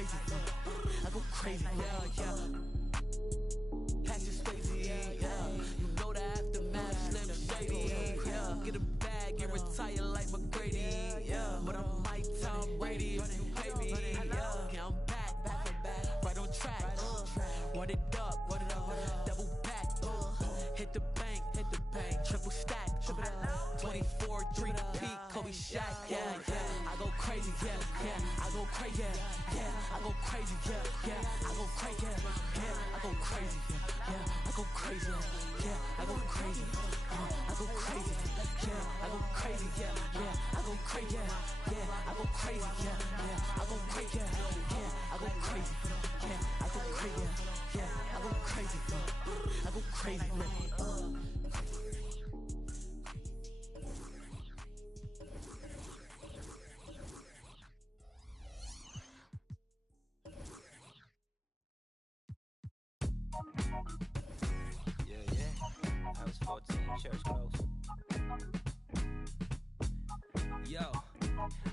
crazy, I go crazy, yeah. Pass your Swayze, yeah. You know the aftermath, Slim Shady, yeah. Get a bag and retire like McGrady, yeah. But I'm Mike Tom Brady if you pay me, yeah. Yeah, I'm back, right on track. Run it up, double back. Hit the bank, triple stack. 24, 3 to peak, Kobe Shaq, yeah. I go crazy, yeah. I go crazy, yeah. I go crazy, yeah. I go crazy, yeah. I go crazy, yeah. I go crazy, yeah. I go crazy, I go crazy, yeah. I go crazy, yeah. I go crazy, yeah. I go crazy, yeah. I go crazy, yeah. I go crazy, yeah. I go crazy, yeah. I go crazy, I go crazy, I was 14, church close. Yo,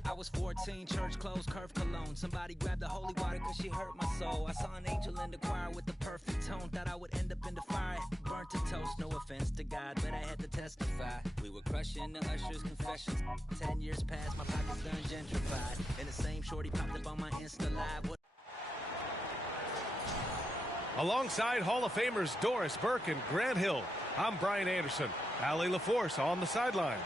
I was 14, church closed, curve cologne. Somebody grabbed the holy water cause she hurt my soul. I saw an angel in the choir with the perfect tone. Thought I would end up in the fire, burnt to toast. No offense to God, but I had to testify. We were crushing the ushers' confessions. 10 years passed, my pockets done gentrified. And the same shorty popped up on my Insta Live. Alongside Hall of Famers Doris Burke and Grant Hill, I'm Brian Anderson. Allie LaForce on the sidelines.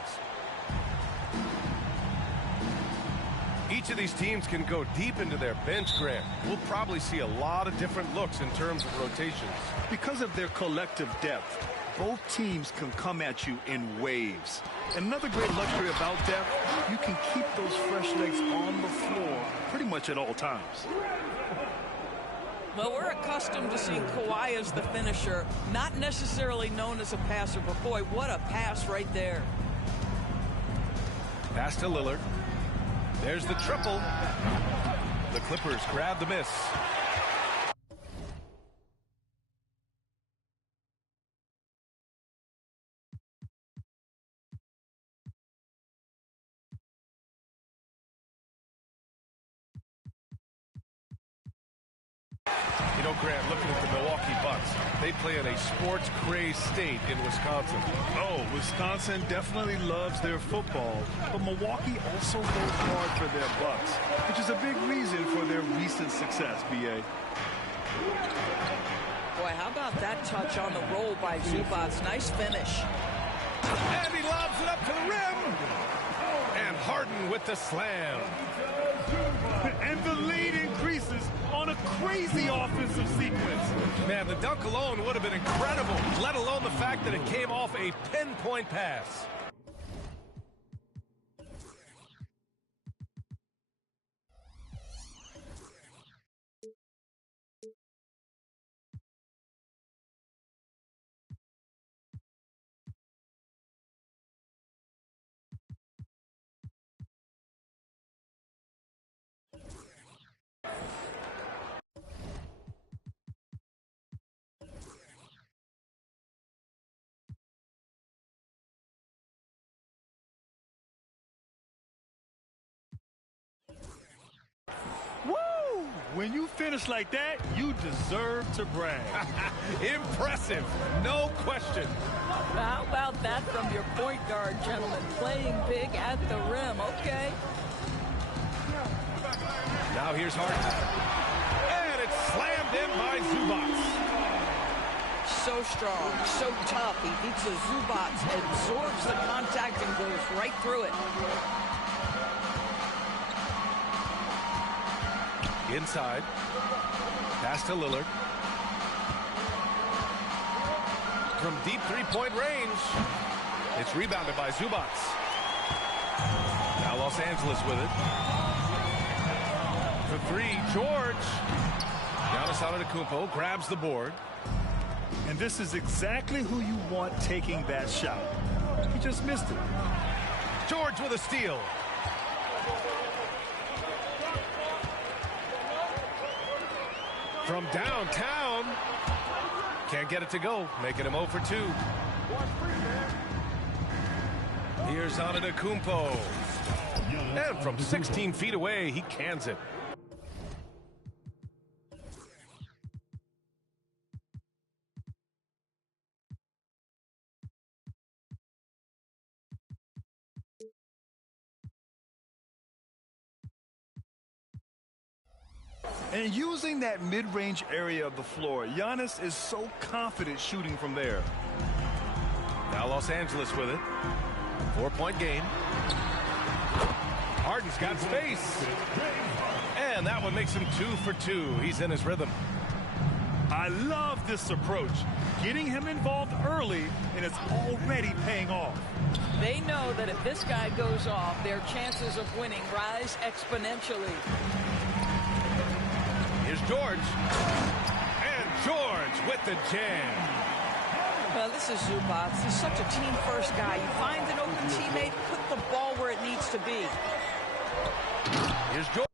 Each of these teams can go deep into their bench, Grant. We'll probably see a lot of different looks in terms of rotations. Because of their collective depth, both teams can come at you in waves. Another great luxury about depth, you can keep those fresh legs on the floor pretty much at all times. Well, we're accustomed to seeing Kawhi as the finisher, not necessarily known as a passer, but boy, what a pass right there. Pass to Lillard. There's the triple. The Clippers grab the miss. You know, Grant, looking at the Milwaukee Bucks, they play in a sports-crazed state in Wisconsin. Oh, Wisconsin definitely loves their football, but Milwaukee also goes hard for their Bucks, which is a big reason for their recent success, B.A. Boy, how about that touch on the roll by Zubac? Nice finish. And he lobs it up to the rim. And Harden with the slam. And the lead increases on a crazy offensive sequence. Man, the dunk alone would have been incredible, let alone the fact that it came off a pinpoint pass. Woo! When you finish like that, you deserve to brag. Impressive, no question. How about that from your point guard, gentlemen? Playing big at the rim, okay? Now here's Harden. And it's slammed in by Zubac. So strong, so tough. He beats the Zubac, absorbs the contact, and goes right through it. Inside. Pass to Lillard. From deep three-point range. It's rebounded by Zubac. Now Los Angeles with it. For three, George. Giannis Antetokounmpo grabs the board. And this is exactly who you want taking that shot. He just missed it. George with a steal. From downtown. Can't get it to go, making him 0 for 2. Here's Antetokounmpo. And from 16 feet away, he cans it. And using that mid-range area of the floor, Giannis is so confident shooting from there. Now Los Angeles with it. 4-point game. Harden's got space. And that one makes him 2 for 2. He's in his rhythm. I love this approach. Getting him involved early, and it's already paying off. They know that if this guy goes off, their chances of winning rise exponentially. Here's George. And George with the jam. Well, this is Zubac. He's such a team-first guy. You find an open teammate, put the ball where it needs to be. Here's George.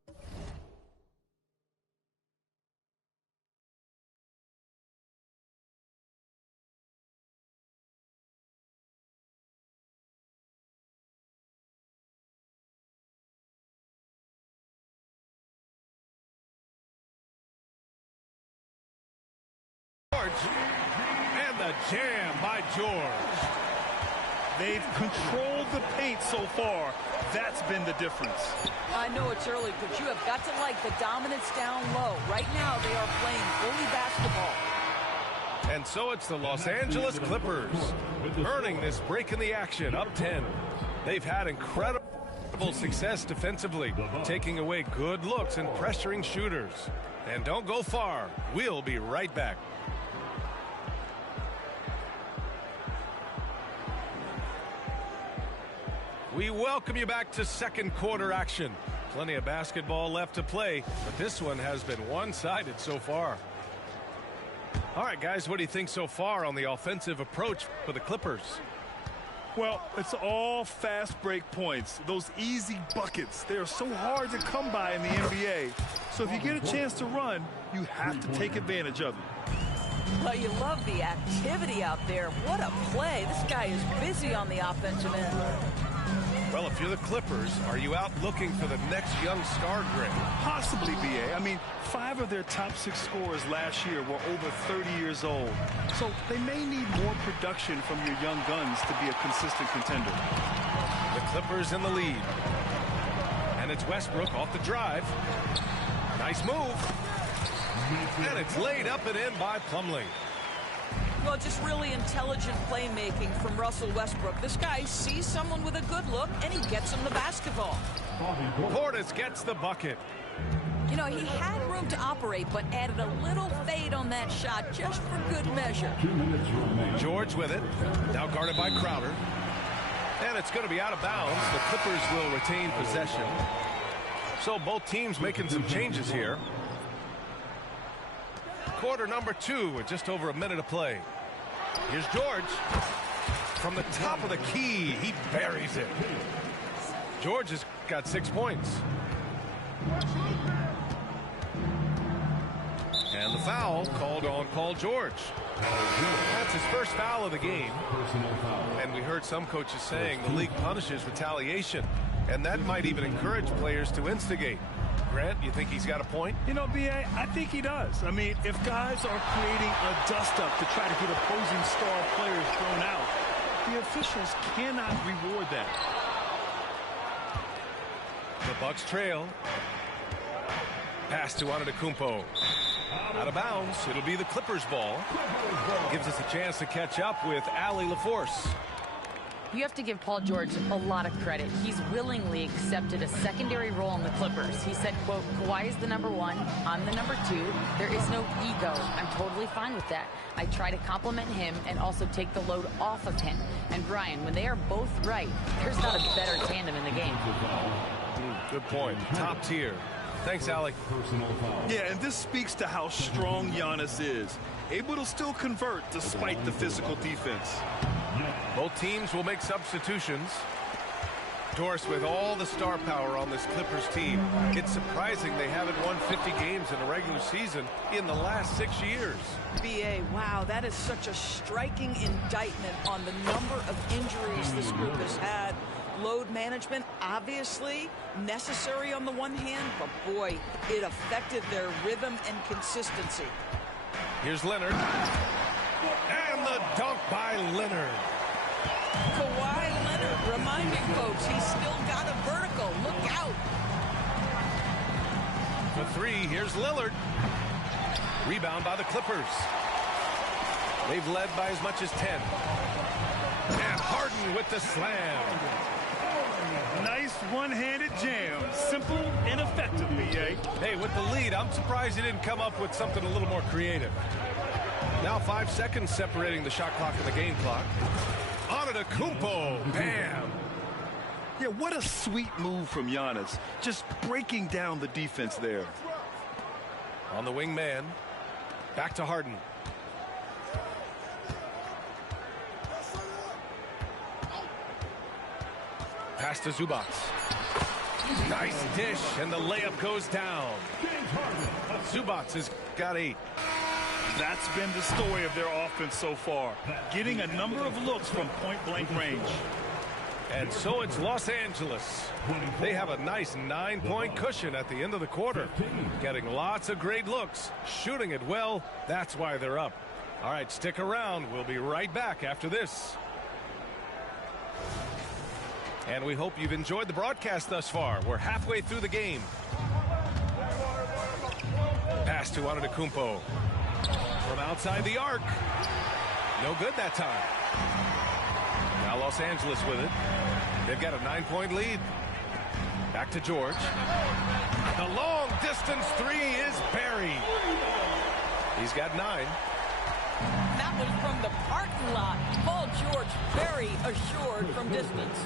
And the jam by George. They've controlled the paint so far. That's been the difference. I know it's early, but you have got to like the dominance down low. Right now, they are playing bully basketball. And so it's the Los Angeles Clippers earning this break in the action, up 10. They've had incredible success defensively, taking away good looks and pressuring shooters. And don't go far. We'll be right back. We welcome you back to second quarter action. Plenty of basketball left to play, but this one has been one-sided so far. All right, guys, what do you think so far on the offensive approach for the Clippers? Well, it's all fast break points. Those easy buckets. They are so hard to come by in the NBA. So if you get a chance to run, you have to take advantage of it. Well, you love the activity out there. What a play. This guy is busy on the offensive end. Well, if you're the Clippers, are you out looking for the next young star, Greg? Possibly, B.A. I mean, 5 of their top 6 scorers last year were over 30 years old. So they may need more production from your young guns to be a consistent contender. The Clippers in the lead. And it's Westbrook off the drive. Nice move. And it's laid up and in by Plumlee. Well, just really intelligent playmaking from Russell Westbrook. This guy sees someone with a good look, and he gets him the basketball. Portis gets the bucket. You know, he had room to operate, but added a little fade on that shot just for good measure. George with it. Now guarded by Crowder. And it's going to be out of bounds. The Clippers will retain possession. So both teams making some changes here. Quarter number 2 with just over a minute to play. Here's George. From the top of the key, he buries it. George has got 6 points. And the foul called on Paul George. That's his first foul of the game. And we heard some coaches saying the league punishes retaliation. And that might even encourage players to instigate. Grant, you think he's got a point? You know, B.A., I think he does. I mean, if guys are creating a dust-up to try to get opposing star players thrown out, the officials cannot reward that. The Bucks trail. Pass to Antetokounmpo. Out of bounds. It'll be the Clippers' ball. Gives us a chance to catch up with Allie LaForce. You have to give Paul George a lot of credit. He's willingly accepted a secondary role in the Clippers. He said, quote, Kawhi is the number 1, I'm the number 2. There is no ego. I'm totally fine with that. I try to compliment him and also take the load off of him. And Brian, when they are both right, there's not a better tandem in the game. Good point. Top tier. Thanks, Allie. Yeah, and this speaks to how strong Giannis is. Able to still convert despite the physical defense. Both teams will make substitutions. Doris, with all the star power on this Clippers team, it's surprising they haven't won 50 games in a regular season in the last 6 years. B.A., wow, that is such a striking indictment on the number of injuries this group has had. Load management, obviously necessary on the one hand, but boy, it affected their rhythm and consistency. Here's Leonard. And the dunk by Leonard. Kawhi Leonard reminding folks he's still got a vertical. Look out. For three, here's Lillard. Rebound by the Clippers. They've led by as much as 10. And Harden with the slam. Nice one-handed jam. Simple and effective, B.A. Hey, with the lead, I'm surprised he didn't come up with something a little more creative. Now 5 seconds separating the shot clock and the game clock. Antetokounmpo, bam! Yeah, what a sweet move from Giannis. Just breaking down the defense there. On the wing man. Back to Harden. Pass to Zubac. Nice dish, and the layup goes down. Zubac has got 8. That's been the story of their offense so far. Getting a number of looks from point-blank range. And so it's Los Angeles. They have a nice 9-point cushion at the end of the quarter. Getting lots of great looks, shooting it well. That's why they're up. All right, stick around. We'll be right back after this. And we hope you've enjoyed the broadcast thus far. We're halfway through the game. Pass to Antetokounmpo. From outside the arc. No good that time. Now Los Angeles with it. They've got a 9-point lead. Back to George. The long distance three is buried. He's got 9. That was from the parking lot. Paul George very assured from distance.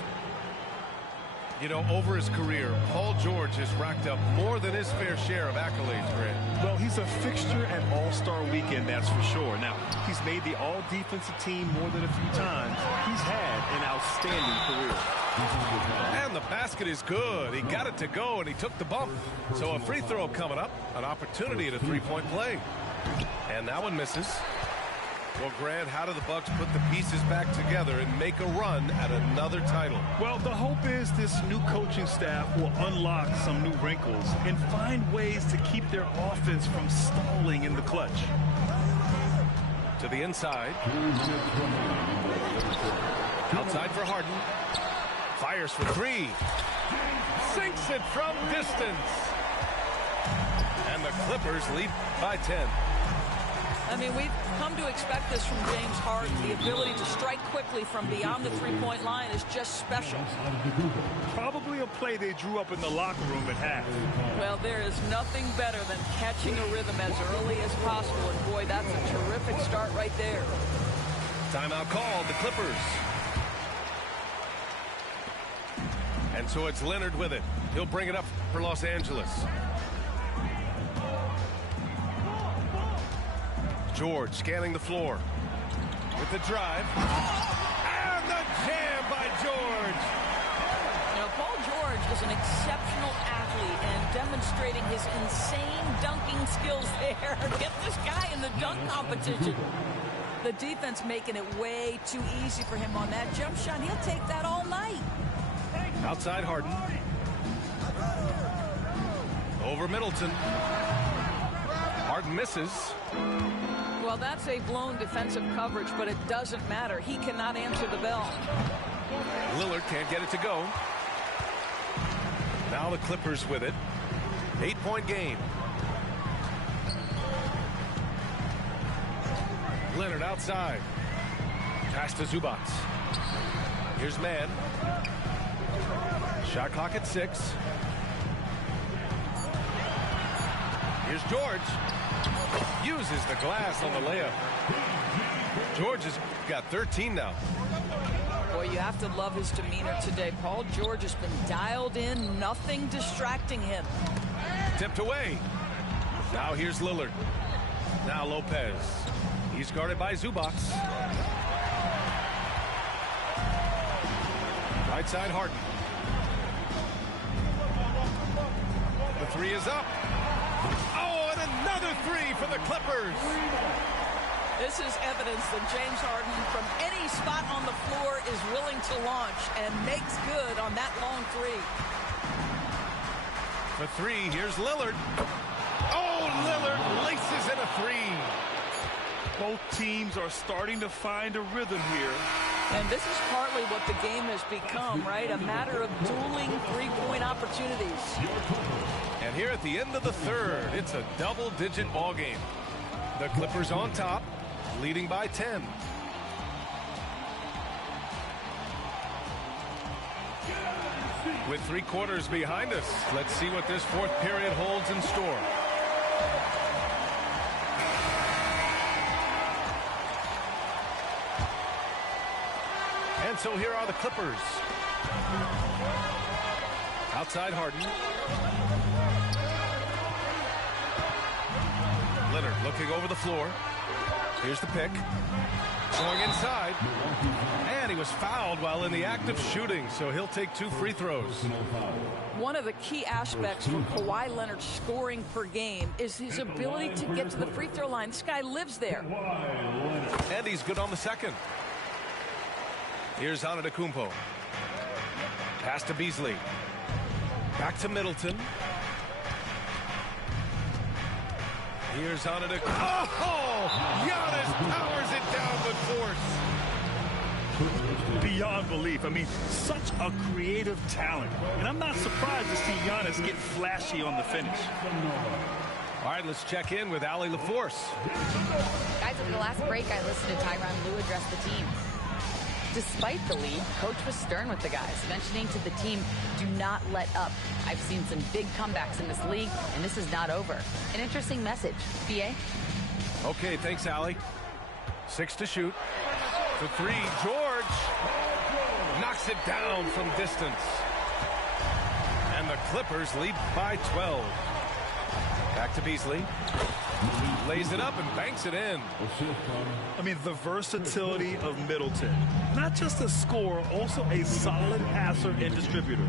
You know, over his career, Paul George has racked up more than his fair share of accolades, Grant. Well, he's a fixture at All-Star Weekend, that's for sure. Now, he's made the All-Defensive Team more than a few times. He's had an outstanding career. And the basket is good. He got it to go, and he took the bump. So a free throw coming up, an opportunity at a 3-point play. And that one misses. Well, Grant, how do the Bucks put the pieces back together and make a run at another title? Well, the hope is this new coaching staff will unlock some new wrinkles and find ways to keep their offense from stalling in the clutch. To the inside. Outside for Harden. Fires for 3. Sinks it from distance. And the Clippers lead by 10. I mean, we've come to expect this from James Harden. The ability to strike quickly from beyond the 3-point line is just special. Probably a play they drew up in the locker room at half. Well, there is nothing better than catching a rhythm as early as possible. And, boy, that's a terrific start right there. Timeout called, the Clippers. And so it's Leonard with it. He'll bring it up for Los Angeles. George scanning the floor with the drive. And the jam by George. You know, Paul George is an exceptional athlete and demonstrating his insane dunking skills there. Get this guy in the dunk competition. The defense making it way too easy for him on that jump shot. He'll take that all night. Outside Harden. Over Middleton. Harden misses. Well, that's a blown defensive coverage, but it doesn't matter. He cannot answer the bell. Lillard can't get it to go. Now the Clippers with it. 8-point game. Leonard outside. Pass to Zubac. Here's Mann. Shot clock at 6. Here's George. Uses the glass on the layup. George has got 13 now. Boy, you have to love his demeanor today. Paul George has been dialed in, nothing distracting him. Tipped away. Now here's Lillard. Now Lopez. He's guarded by Zubac. Right side Harden. The 3 is up. Oh, and another 3 for the Clippers. This is evidence that James Harden, from any spot on the floor, is willing to launch and makes good on that long 3. For 3, here's Lillard. Oh, Lillard laces in a 3. Both teams are starting to find a rhythm here. And this is partly what the game has become, right? A matter of dueling three-point opportunities. And here at the end of the third, it's a double-digit ball game. The Clippers on top, leading by 10. With 3 quarters behind us, let's see what this fourth period holds in store. And so here are the Clippers. Outside Harden. Leonard looking over the floor. Here's the pick. Going inside. And he was fouled while in the act of shooting, so he'll take 2 free throws. One of the key aspects for Kawhi Leonard's scoring per game is his ability to get to the free throw line. This guy lives there. And he's good on the second. Here's Antetokounmpo. Pass to Beasley. Back to Middleton. Here's Antetokounmpo. Oh! Giannis powers it down with force. Beyond belief. I mean, such a creative talent. And I'm not surprised to see Giannis get flashy on the finish. All right, let's check in with Allie LaForce. Guys, over the last break, I listened to Tyronn Lue address the team. Despite the lead, coach was stern with the guys, mentioning to the team, do not let up. I've seen some big comebacks in this league, and this is not over. An interesting message. BA? Okay, thanks, Allie. 6 to shoot. For 3, George knocks it down from distance. And the Clippers lead by 12. Back to Beasley. Lays it up and banks it in. I mean, the versatility of Middleton. Not just a scorer, also a solid passer and distributor.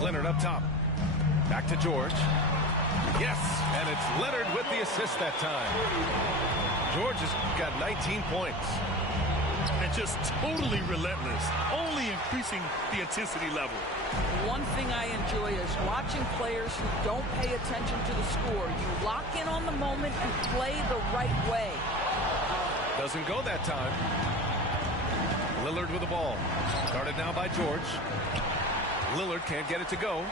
Leonard up top. Back to George. Yes, and it's Leonard with the assist that time. George has got 19 points. And just totally relentless, only increasing the intensity level. One thing I enjoy is watching players who don't pay attention to the score. You lock in on the moment and play the right way. Doesn't go that time. Lillard with the ball. Guarded now by George. Lillard can't get it to go.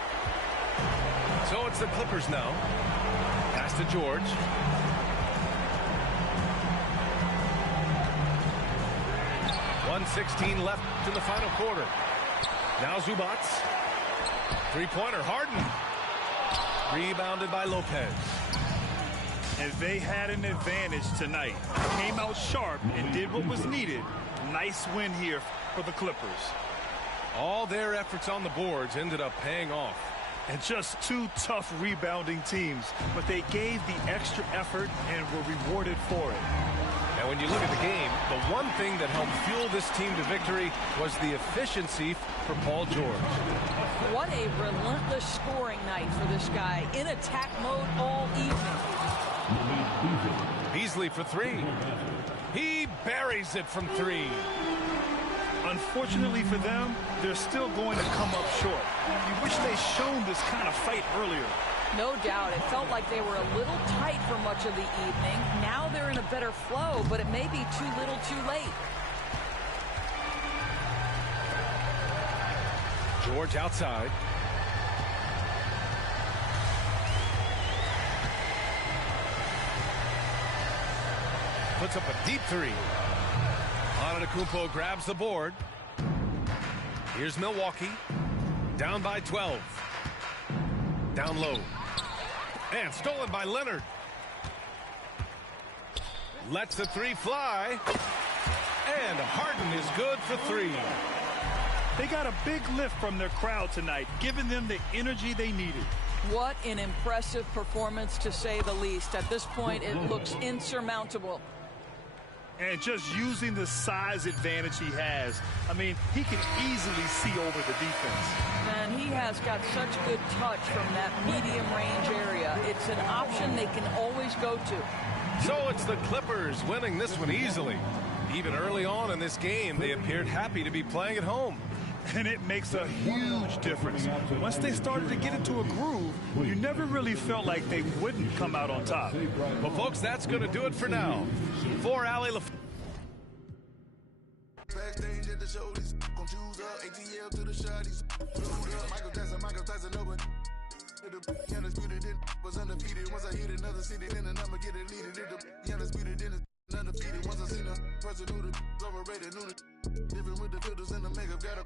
So it's the Clippers now. Pass to George. .116 left in the final quarter. Now Zubac. Three-pointer, Harden. Rebounded by Lopez. And they had an advantage tonight. Came out sharp and did what was needed. Nice win here for the Clippers. All their efforts on the boards ended up paying off. And just 2 tough rebounding teams, but they gave the extra effort and were rewarded for it. And when you look at the game, the one thing that helped fuel this team to victory was the efficiency for Paul George. What a relentless scoring night for this guy. In attack mode all evening. Beasley for 3. He buries it from 3. Unfortunately for them, they're still going to come up short. You wish they'd shown this kind of fight earlier. No doubt. It felt like they were a little tight for much of the evening. Now they're in a better flow, but it may be too little too late. George outside. Puts up a deep 3. Antetokounmpo grabs the board. Here's Milwaukee. Down by 12. Down low. And stolen by Leonard. Lets the 3 fly. And Harden is good for 3. They got a big lift from their crowd tonight, giving them the energy they needed. What an impressive performance, to say the least. At this point, it looks insurmountable. And just using the size advantage he has. I mean, he can easily see over the defense. And he has got such good touch from that medium range area. It's an option they can always go to. So it's the Clippers winning this one easily. Even early on in this game, they appeared happy to be playing at home. And it makes a huge difference. Once they started to get into a groove, you never really felt like they wouldn't come out on top. Well, folks, that's going to do it for now. For Allie LaFleur. Backstage at the show, these gon' choose up. ATL to the shotties. Michael Tyson, over. The undisputed was undefeated. Once I hit another city, then the number get deleted. The undisputed then undefeated. Once I seen a person who the overrated, knew the different with the filters and the makeup. Got a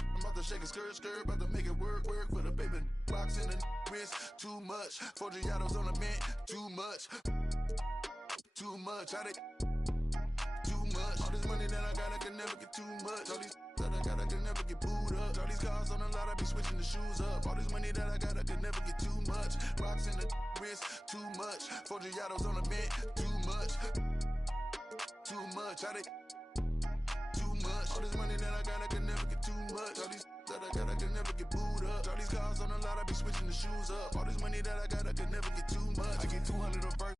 I'm about to shake a skirt, about to make it work for the baby. Box in the wrist, too much. 4 Giados on the mint, too much. I did too much. All this money that I got, I can never get too much. All these that I got, I can never get booed up. All these cars on the lot, I be switching the shoes up. All this money that I got, I can never get too much. Rocks in the wrist, too much. 4 Giados on the mint, too much. I did too much. All this money that I got, I can never get too much. All these that I got, I can never get booed up. All these cars on the lot, I be switching the shoes up. All this money that I got, I can never get too much. I get 200 a birthday.